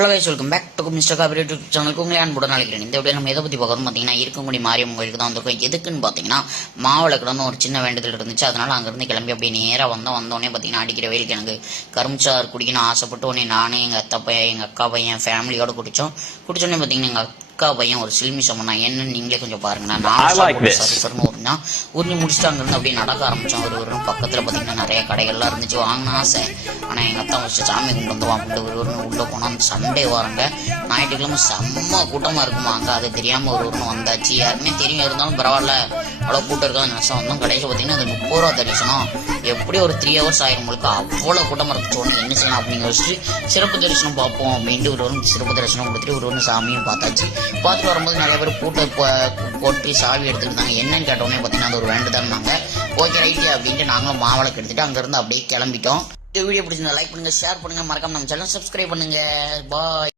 Hello guys, welcome back to mister coffee YouTube சேனலுக்கு உங்களை அன்புடன் அழைக்கிறேன். இந்த வீடியோ நம்ம எதை பற்றி பார்க்கணும் பார்த்தீங்கன்னா, இருக்கக்கூடிய மாரியம் கோயிலுக்கு தான் வந்திருக்கோம். எதுக்குன்னு பார்த்தீங்கன்னா, மாவிளக்குன்னு ஒரு சின்ன வேண்டுதல் இருந்துச்சு. அதனால அங்கேருந்து கிளம்பி அப்படியே நேராக வந்தோடனே பார்த்தீங்கன்னா, அடிக்கிற வெயிலுக்கு எனக்கு கரும்புச்சாறு குடிக்கணும் ஆசைப்பட்டு உடனே நானே எங்கள் அத்தை பையன் எங்கள் அக்கா பையன் ஃபேமிலியோடு குடித்தோடனே பார்த்தீங்கன்னா எங்கள் அக்கா பையன் ஒரு சில்மி சொன்னா என்னன்னு நீங்களே கொஞ்சம் பாருங்க. நான் சருன்னு உருணி முடிச்சுட்டு அங்கிருந்து அப்படியே நடக்க ஆரம்பிச்சோம். ஒரு பக்கத்தில் பார்த்தீங்கன்னா நிறைய கடைகள்லாம் இருந்துச்சு, வாங்கின ஆசை. ஆனால் எங்கள் அத்தா வச்சு சாமி கும்பிட்டு வந்து வாங்கிட்டு ஒரு உள்ளே போனால் அந்த சண்டே வாரங்க ஞாயிற்றுக்கிழமை செம்ம கூட்டமாக இருக்குமா அங்கே. அது தெரியாமல் ஒரு வந்தாச்சு. யாருமே தெரியும், இருந்தாலும் பரவாயில்ல அவ்வளோ கூட்டம் இருக்காது நினச்சா வந்தோம். கடைசியில் பார்த்தீங்கன்னா அது 30 ரூபா தரிசனம். எப்படியும் ஒரு 3 ஹவர்ஸ் ஆயிரம் உங்களுக்கு அவ்வளோ கூட்டமாக இருந்துச்சு. ஒன்று என்ன செய்யணும் அப்படின்னு யோசிச்சு சிறப்பு தரிசனம் பார்ப்போம் அப்படின்ட்டு ஒரு சிறப்பு தரிசனம் கொடுத்துட்டு ஒரு சாமியும் பார்த்தாச்சு. பார்த்துட்டு வரும்போது நிறைய பேர் பூட்டை போட்டு சாவி எடுத்துக்கிட்டாங்க. என்னன்னு கேட்டோன்னே பார்த்தீங்கன்னா அது ஒரு வேண்டுதான். நாங்கள் ஓகே ரைட்டு அப்படின்ட்டு நாங்களும் மாவிளக்கு எடுத்துட்டு அங்கேருந்து அப்படியே கிளம்பிட்டோம். இந்த வீடியோ பிடிச்சிருந்தா லைக் பண்ணுங்கள், ஷேர் பண்ணுங்கள், மறக்காம நம்ம சேனல் சப்ஸ்கிரைப் பண்ணுங்கள். பாய்.